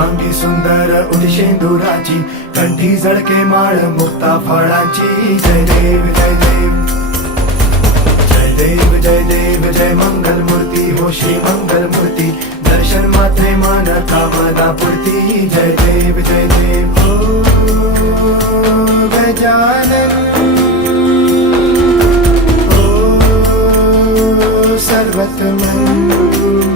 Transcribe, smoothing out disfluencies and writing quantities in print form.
शुभांगी सुंदर उदिशेंदुराची, कंठी झळके माळ मुक्ता फळाची. जय देव जय देव जय देव जय देव जय मंगल मूर्ती हो श्री मंगल मूर्ती, दर्शन मात्रे मन कामना पूर्ती. जय देव जय देव ओ गजानन ओ सर्वतमन